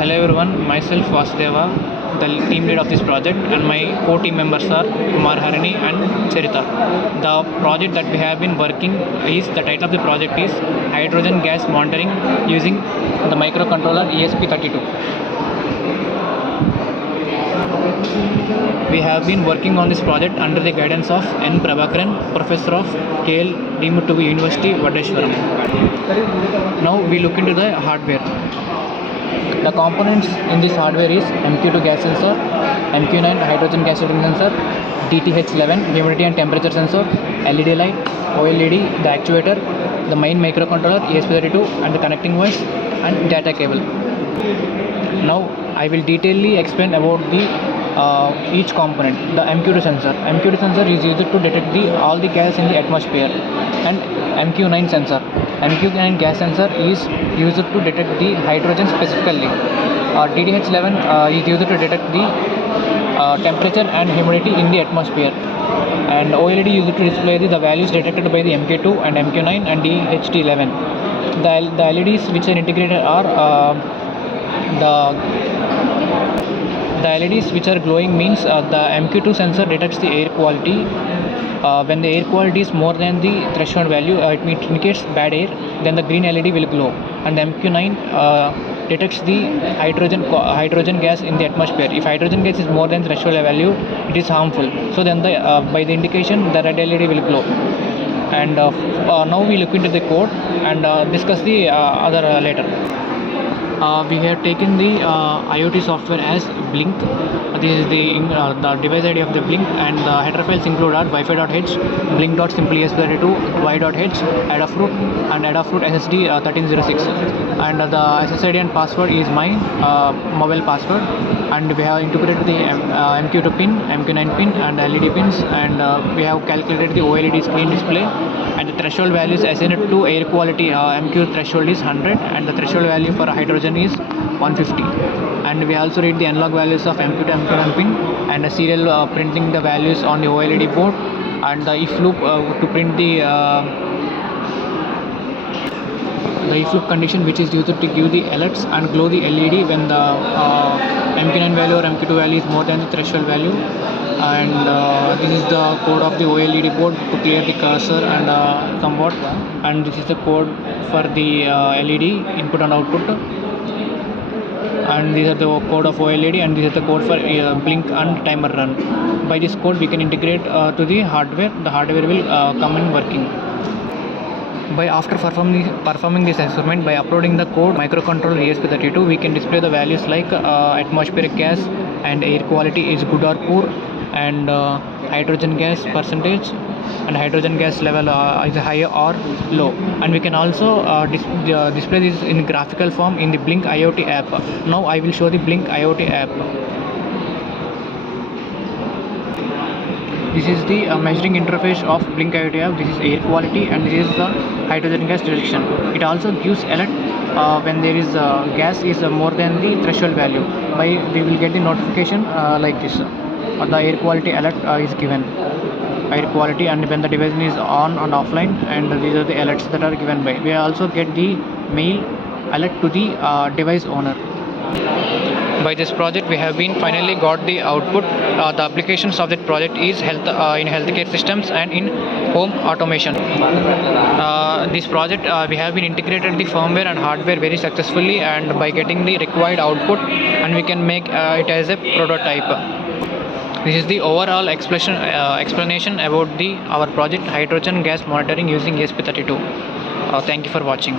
Hello everyone, myself Vasudeva, the team lead of this project, and my co-team members are Kumar Harini and Charita. The project that we have been working is, the title of the project is Hydrogen Gas Monitoring using the microcontroller ESP32. We have been working on this project under the guidance of N. Prabhakaran, Professor of KL, Deemuttugu University, Vadeshwaram. Now we look into the hardware. The components in this hardware is MQ2 gas sensor, MQ9 hydrogen gas sensor, DTH11 humidity and temperature sensor, LED light, OLED, the actuator, the main microcontroller ESP32 and the connecting wires and data cable. Now I will detailedly explain about the each component. The MQ2 sensor. MQ2 sensor is used to detect all the gas in the atmosphere, and MQ9 sensor. MQ9 gas sensor is used to detect the hydrogen specifically. DTH11 is used to detect the temperature and humidity in the atmosphere, and OLED used to display the values detected by the MQ2 and MQ9 and DHT11. The LEDs which are integrated are the LEDs which are glowing means the MQ2 sensor detects the air quality. When the air quality is more than the threshold value, it indicates bad air, then the green LED will glow. And the MQ9 detects the hydrogen gas in the atmosphere. If hydrogen gas is more than threshold value, it is harmful. So then by the indication, the red LED will glow. And now we look into the code and discuss the other later. We have taken the IoT software as Blink. This is the device ID of the Blink, and the header files include are Wi-Fi.h, blink.simplyesp32, y.h, Adafruit, and Adafruit SSD 1306. And the SSID and password is my mobile password. And we have integrated the MQ2 pin, MQ9 pin, and LED pins, and we have calculated the OLED screen display. And the threshold value is assigned to air quality. MQ threshold is 100, and the threshold value for hydrogen is 150. And we also read the analog values of MQ2 MQ9 pin, and a serial printing the values on the OLED board, and the if loop to print the if loop condition, which is used to give the alerts and glow the LED when the MQ9 value or MQ2 value is more than the threshold value. And this is the code of the OLED board to clear the cursor and somewhat. And this is the code for the LED input and output. And these are the code of OLED, and this is the code for blink and timer run. By this code we can integrate to the hardware. The hardware will come in working. After performing this experiment, by uploading the code microcontroller ESP32, we can display the values like atmospheric gas and air quality is good or poor, and hydrogen gas percentage and hydrogen gas level is high or low. And we can also display this in graphical form in the Blink IoT app. Now I will show the Blink IoT app. This is the measuring interface of Blink IoT app. This is air quality, and this is the hydrogen gas detection. It also gives alert when there is gas is more than the threshold value. We will get the notification like this. The air quality alert is given. Air quality, and when the device is on and offline, and these are the alerts that are given by. We also get the mail alert to the device owner. By this project we have been finally got the output. The applications of that project is in healthcare systems and in home automation. This project we have been integrated the firmware and hardware very successfully, and by getting the required output, and we can make it as a prototype. This is the overall explanation about our project hydrogen gas monitoring using ESP32. Thank you for watching.